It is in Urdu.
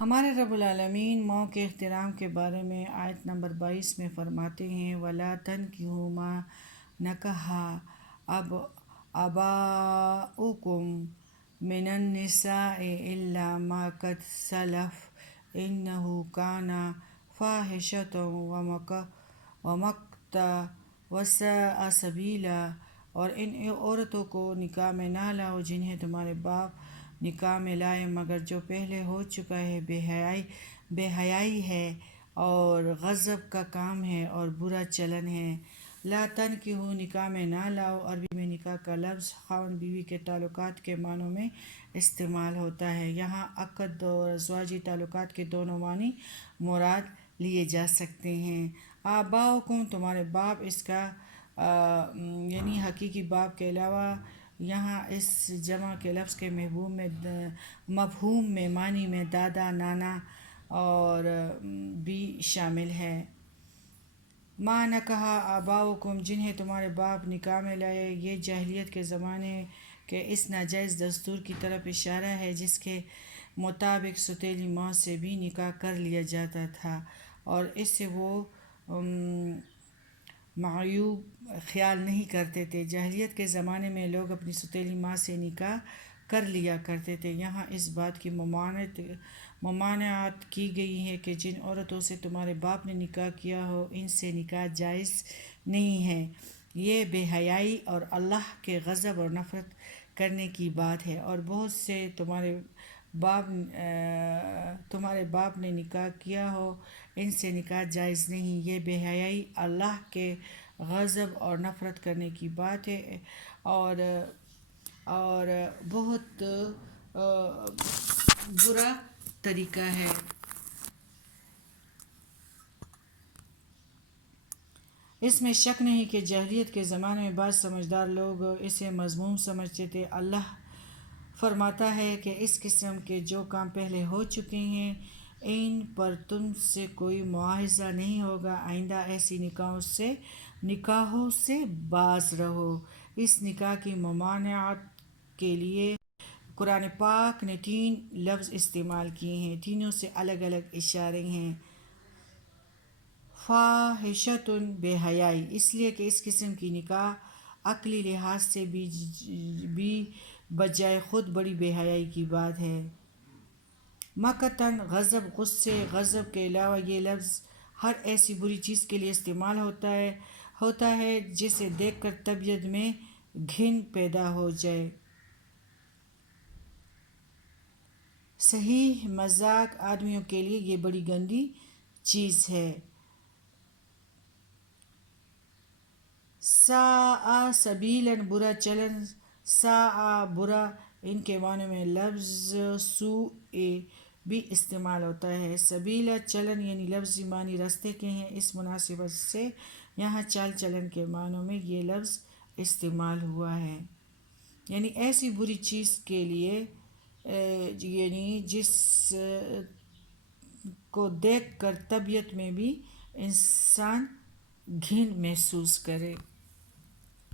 ہمارے رب العالمین ماؤں کے احترام کے بارے میں آیت نمبر 22 میں فرماتے ہیں وَلَا تَنْكِحُوا مَا نَكَحَ آبَاؤُكُم مِّنَ النِّسَاءِ إِلَّا مَا قَدْ سَلَفَ إِنَّهُ كَانَ فَاحِشَةً وَمَقْتًا وَسَاءَ سَبِيلًا، اور ان عورتوں کو نکاح میں نہ لاؤ جنہیں تمہارے باپ نکاح میں لائے مگر جو پہلے ہو چکا ہے بے حیائی ہے اور غضب کا کام ہے اور برا چلن ہے۔ لا تنکحوا نکاح میں نہ لاؤ عربی میں نکاح کا لفظ خاوند بیوی کے تعلقات کے معنوں میں استعمال ہوتا ہے۔ یہاں عقد اور ازواجی تعلقات کے دونوں معنی مراد لیے جا سکتے ہیں۔ آباؤکم تمہارے باپ، اس کا یعنی حقیقی باپ کے علاوہ یہاں اس جمع کے لفظ کے مفہوم میں معنی میں دادا، نانا اور بھی شامل ہے۔ ما نکح آباؤکم جنہیں تمہارے باپ نکاح میں لائے، یہ جاہلیت کے زمانے کے اس ناجائز دستور کی طرف اشارہ ہے جس کے مطابق ستیلی ماں سے بھی نکاح کر لیا جاتا تھا اور اس سے وہ معیوب خیال نہیں کرتے تھے۔ جاہلیت کے زمانے میں لوگ اپنی ستیلی ماں سے نکاح کر لیا کرتے تھے۔ یہاں اس بات کی ممانعت کی گئی ہے کہ جن عورتوں سے تمہارے باپ نے نکاح کیا ہو ان سے نکاح جائز نہیں ہے۔ یہ بے حیائی اور اللہ کے غضب اور نفرت کرنے کی بات ہے۔ اور بہت سے تمہارے باپ نے نکاح کیا ہو ان سے نکاح جائز نہیں، یہ بے حیائی اللہ کے غضب اور نفرت کرنے کی بات ہے اور بہت برا طریقہ ہے۔ اس میں شک نہیں کہ جاہلیت کے زمانے میں بعض سمجھدار لوگ اسے مذموم سمجھتے تھے۔ اللہ فرماتا ہے کہ اس قسم کے جو کام پہلے ہو چکے ہیں ان پر تم سے کوئی مواخذہ نہیں ہوگا، آئندہ ایسی نکاحوں سے باز رہو۔ اس نکاح کی ممانعت کے لیے قرآن پاک نے 3 لفظ استعمال کیے ہیں، تینوں سے الگ الگ اشارے ہیں۔ فاحشۃ بے حیائی، اس لیے کہ اس قسم کی نکاح عقلی لحاظ سے بھی بجائے خود بڑی بے حیائی کی بات ہے۔ مقتاً غضب، غصے، غضب کے علاوہ یہ لفظ ہر ایسی بری چیز کے لیے استعمال ہوتا ہے جسے دیکھ کر طبیعت میں گھن پیدا ہو جائے۔ صحیح مذاق آدمیوں کے لیے یہ بڑی گندی چیز ہے۔ ساء سبیلاً برا چلن، ساء برا، ان کے معنی میں لفظ سوء بھی استعمال ہوتا ہے۔ سبیلا چلن یعنی لفظی معنی راستے کے ہیں، اس مناسبت سے یہاں چال چلن کے معنوں میں یہ لفظ استعمال ہوا ہے، یعنی ایسی بری چیز کے لیے یعنی جس کو دیکھ کر طبیعت میں بھی انسان گھن محسوس کرے۔